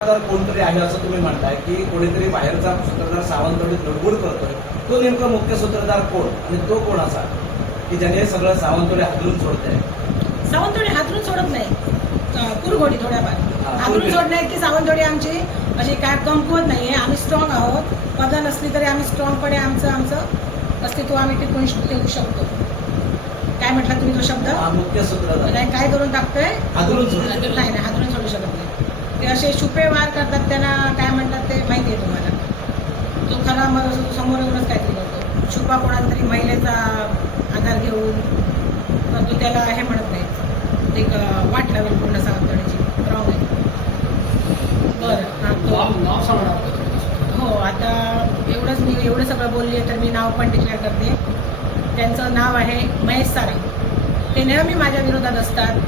कोणतरी आहे असं तुम्ही म्हणताय की कोणीतरी बाहेरचा सूत्रधार सावंतवाडीत लुडबुड करतोय, तो नेमका मुख्य सूत्रधार कोण आणि तो कोण असा की ज्याने हे सगळं सावंतवाडी हादरून सोडतंय? सावंतवाडी हादरून सोडत नाही, कुरघोडी थोड्याफार हादरून सोडणार की सावंतवाडी आमची अशी काय कमकुवत नाहीये. आम्ही स्ट्रॉंग आहोत. पदं नसली तरी आम्ही स्ट्रॉंगपणे आमचं अस्तित्व आम्ही टिकून ठेवू शकतो. काय म्हटला तुम्ही तो शब्द? मुख्य सूत्रधार नाही, काय करून टाकतोय? हादरून सोडतोय. नाही, हादरून सोडू शकत नाही. ते असे छुपे वार करतात, त्यांना काय म्हणतात ते माहिती आहे तुम्हाला. तो खरा समोर येऊनच काहीतरी करतो. छुपा कोणाला तरी महिलेचा आधार घेऊन तो त्याला हे म्हणत नाही, एक वाट लावेल पूर्ण सावंतवाडीची. रॉंग आहे. बरं, नाव सांगणार हो. आता मी एवढं सगळं बोलले तर मी नाव पण डिक्लेअर करते. त्यांचं नाव आहे महेश सारंग. ते नेहमी माझ्या विरोधात असतात,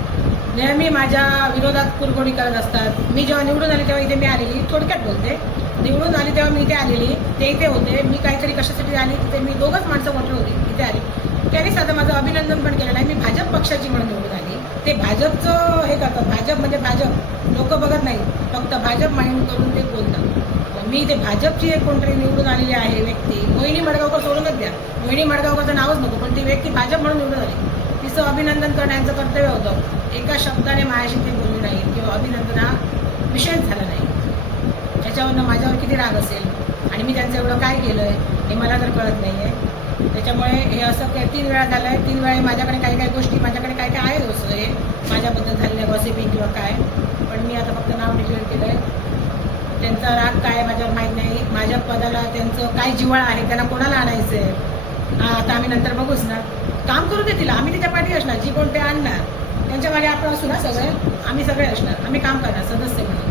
नेहमी माझ्या विरोधात कुरघोडी करत असतात. मी जेव्हा निवडून आले तेव्हा इथे मी आलेली, थोडक्यात बोलते, निवडून आली तेव्हा मी इथे आलेली, ते इथे होते. मी काहीतरी कशासाठी आली तिथे, मी दोघंच माणसं मोठे होते, इथे आली. त्यांनी साधं माझं अभिनंदन पण केलेलं आहे. मी भाजप पक्षाची म्हणून निवडून आली. ते भाजपचं हे करतात, भाजप म्हणजे भाजप लोक बघत नाही, फक्त भाजप माइंड करून ते बोलतात. मी ते भाजपची एक कोणतरी निवडून आलेली आहे व्यक्ती, मोहिनी मडगावकर सोडूनच द्या, मोहिनी मडगावकरचं नावच नको, पण ती व्यक्ती भाजप म्हणून निवडून आली. तिचं अभिनंदन करण्याचं कर्तव्य होतं. एका शब्दाने माझ्याशी ते बोलली नाही किंवा अभिनंदन हा विषयच झाला नाही. त्याच्यावरनं माझ्यावर किती राग असेल आणि मी त्यांचं एवढं काय केलं आहे हे मला तर कळत नाही आहे. त्याच्यामुळे हे असं 3 वेळा झालं आहे. 3 वेळा माझ्याकडे काही काही गोष्टी, माझ्याकडे काय काय आहे असं हे माझ्याबद्दल झालेलं गॉसिपिंग किंवा काय, पण मी आता फक्त नाव डिक्लेअर केलं आहे. त्यांचा राग काय माझ्यावर माहीत नाही. माझ्या पदाला त्यांचं काय जिव्हाळा आहे, त्यांना कोणाला आणायचं आहे आता आम्ही नंतर बघूच ना. काम करू देतील, आम्ही त्याच्या पाठी असणार. जी कोण ते आणणार त्यांच्या मागे आपण असू ना, सगळे आम्ही सगळे असणार. आम्ही काम करणार सदस्य म्हणून.